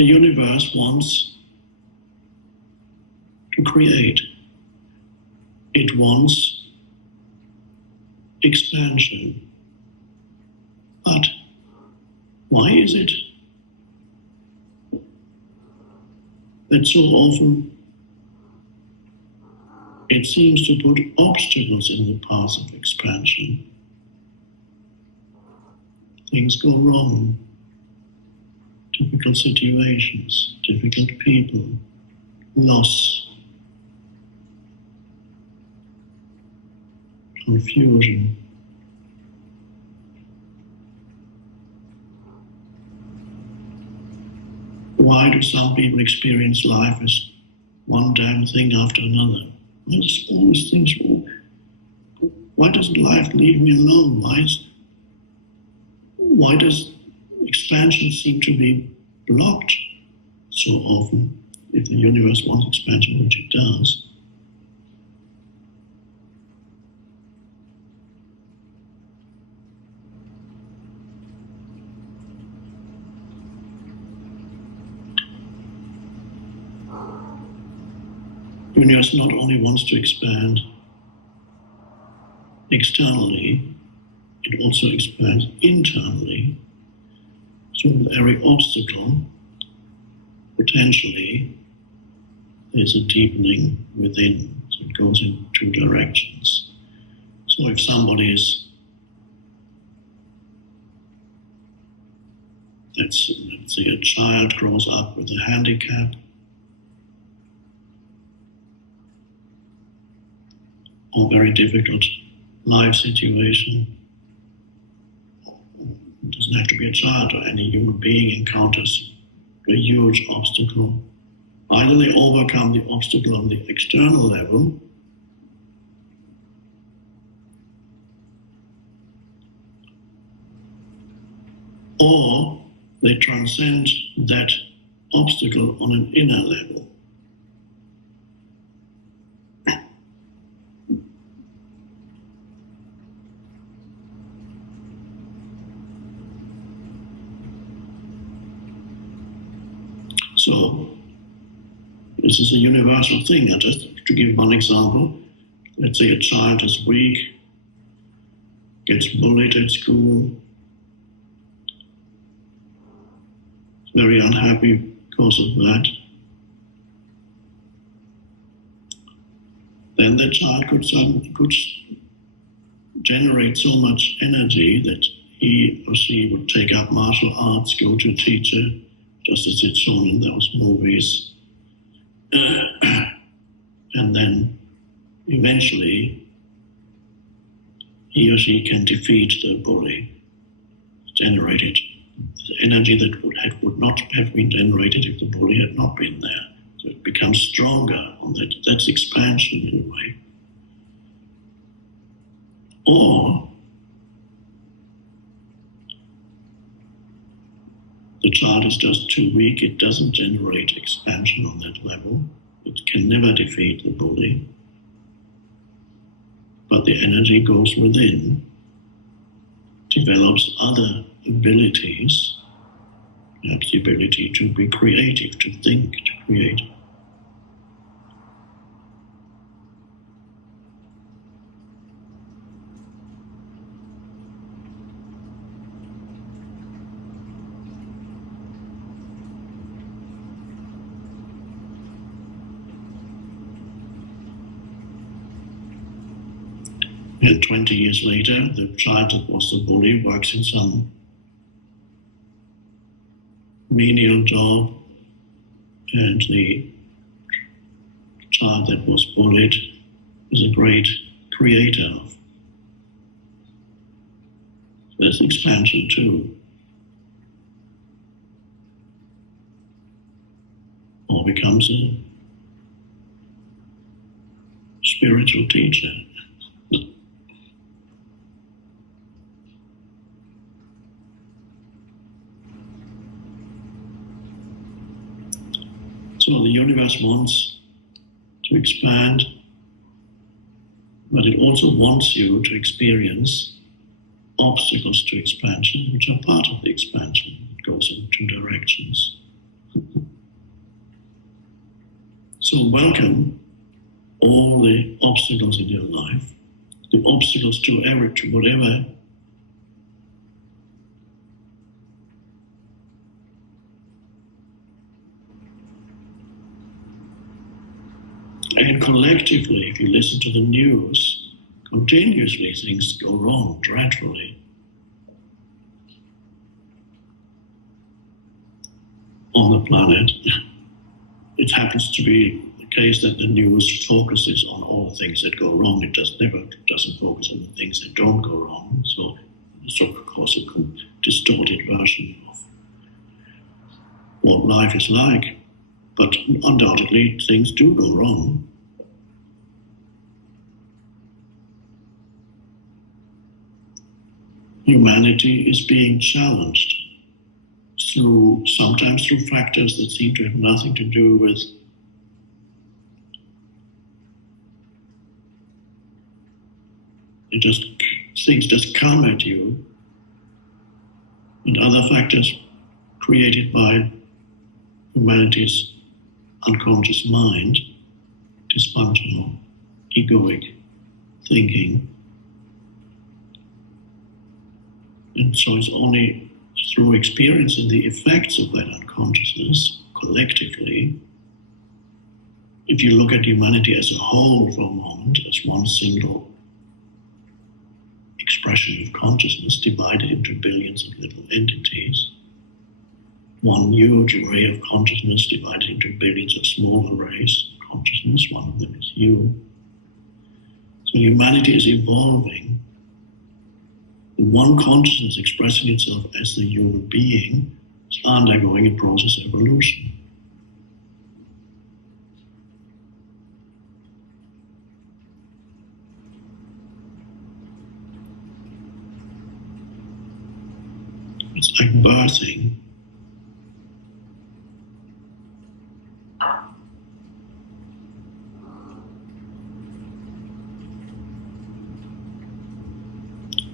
The universe wants to create. It wants expansion. But why is it that so often it seems to put obstacles in the path of expansion? Things go wrong. Difficult situations, difficult people, loss, confusion. Why do some people experience life as one damn thing after another? Why does all these things wrong? Why doesn't life leave me alone? Why does expansion seem to be blocked so often, if the universe wants expansion, which it does? The universe not only wants to expand externally, it also expands internally. So with every obstacle, potentially, there's a deepening within. So it goes in two directions. So if somebody is, let's say a child grows up with a handicap, or very difficult life situation, it doesn't have to be a child, or any human being encounters a huge obstacle. Either they overcome the obstacle on the external level, or they transcend that obstacle on an inner level. So, this is a universal thing. Just to give one example, let's say a child is weak, gets bullied at school, is very unhappy because of that. Then the child could generate so much energy that he or she would take up martial arts, go to a teacher, just as it's shown in those movies. And then eventually he or she can defeat the bully, generated the energy that would not have been generated if the bully had not been there. So it becomes stronger on that. That's expansion in a way. Or the child is just too weak, it doesn't generate expansion on that level. It can never defeat the bully. But the energy goes within, develops other abilities, perhaps the ability to be creative, to think, to create. And 20 years later, the child that was the bully works in some menial job, and the child that was bullied is a great creator. There's expansion too. Or becomes a spiritual teacher. So the universe wants to expand, but it also wants you to experience obstacles to expansion, which are part of the expansion. It goes in two directions. So welcome all the obstacles in your life, the obstacles to whatever and collectively, if you listen to the news, continuously things go wrong dreadfully on the planet. It happens to be the case that the news focuses on all things that go wrong. It doesn't focus on the things that don't go wrong. So of course, a distorted version of what life is like. But undoubtedly, things do go wrong. Humanity is being challenged sometimes through factors that seem to have nothing to do with things just come at you, and other factors created by humanity's unconscious mind, dysfunctional, egoic thinking. And so it's only through experiencing the effects of that unconsciousness collectively, if you look at humanity as a whole for a moment, as one single expression of consciousness divided into billions of little entities, one huge array of consciousness divided into billions of small arrays of consciousness, one of them is you. So humanity is evolving. The one consciousness expressing itself as the human being is undergoing a process of evolution. It's like birthing.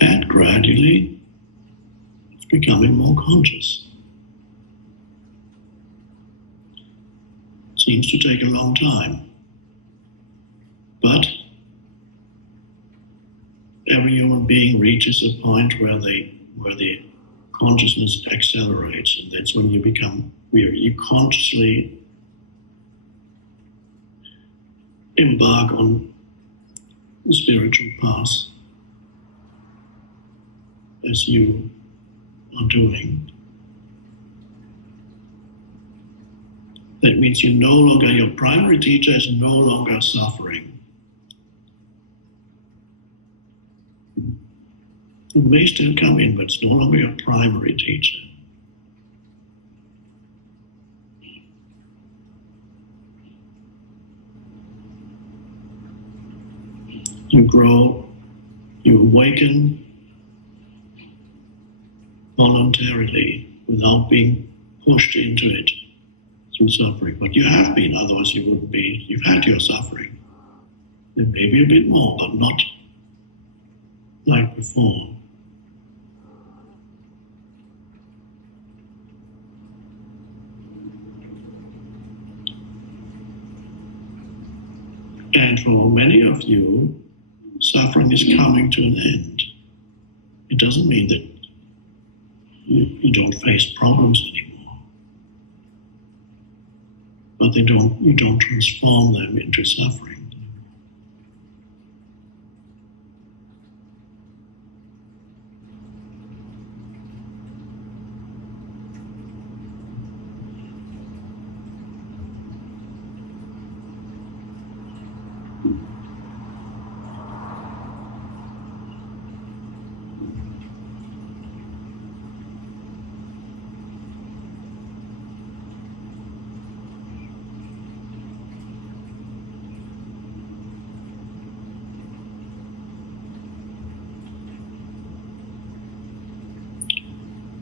And gradually, it's becoming more conscious. It seems to take a long time, but every human being reaches a point where the consciousness accelerates, and that's when you consciously embark on the spiritual path, as you are doing. That means your primary teacher is no longer suffering. It may still come in, but it's no longer your primary teacher. You grow, you awaken voluntarily without being pushed into it through suffering. But you have been, otherwise you wouldn't be. You've had your suffering. There may be a bit more, but not like before. And for many of you, suffering is coming to an end. It doesn't mean that you don't face problems anymore, but you don't transform them into suffering.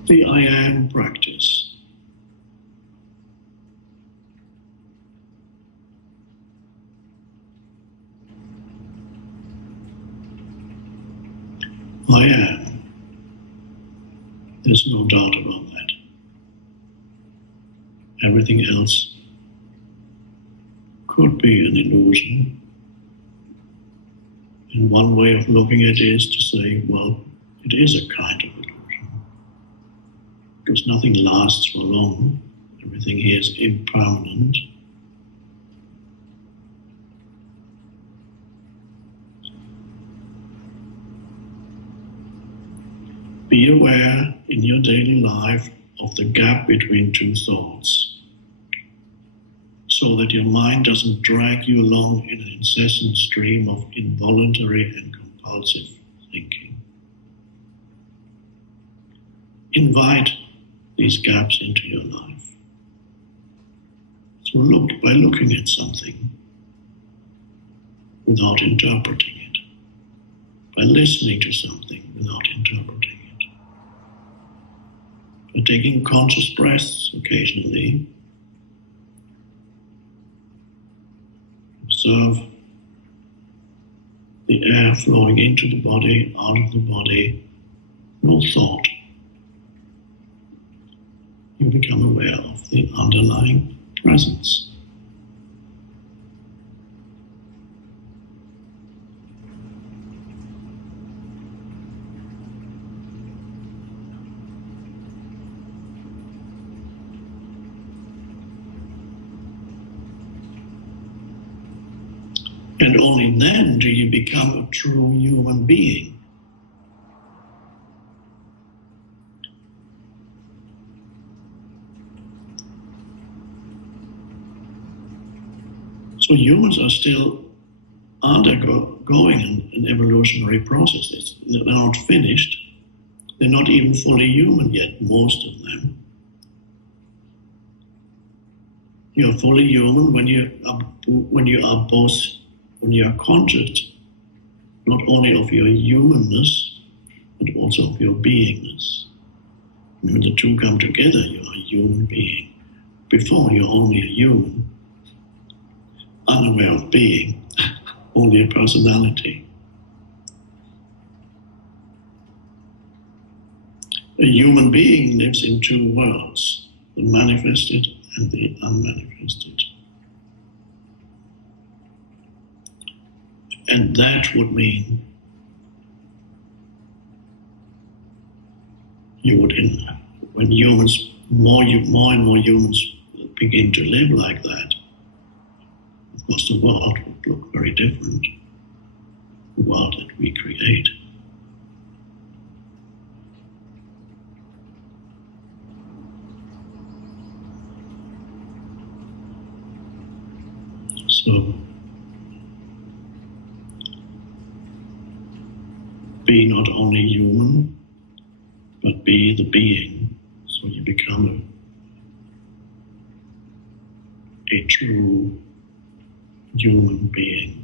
The I am practice. I am. There's no doubt about that. everything else could be an illusion. And one way of looking at it is to say, well, it is a kind of illusion, because nothing lasts for long. Everything here is impermanent. Be aware in your daily life of the gap between two thoughts, so that your mind doesn't drag you along in an incessant stream of involuntary and compulsive thinking. Invite these gaps into your life. So by looking at something without interpreting it, by listening to something without interpreting it, by taking conscious breaths occasionally. Observe the air flowing into the body, out of the body, no thought. You become aware of the underlying presence. And only then do you become a true human being. So humans are still undergoing an evolutionary process. They're not finished. They're not even fully human yet, most of them. You're fully human when you are conscious, not only of your humanness, but also of your beingness. When the two come together, you are a human being. Before, you're only a human, unaware of being, only a personality. A human being lives in two worlds, the manifested and the unmanifested. And that would mean when humans, more and more humans begin to live like that, of course the world would look very different, the world that we create. So, be not only human, but be the being, so you become a true human being.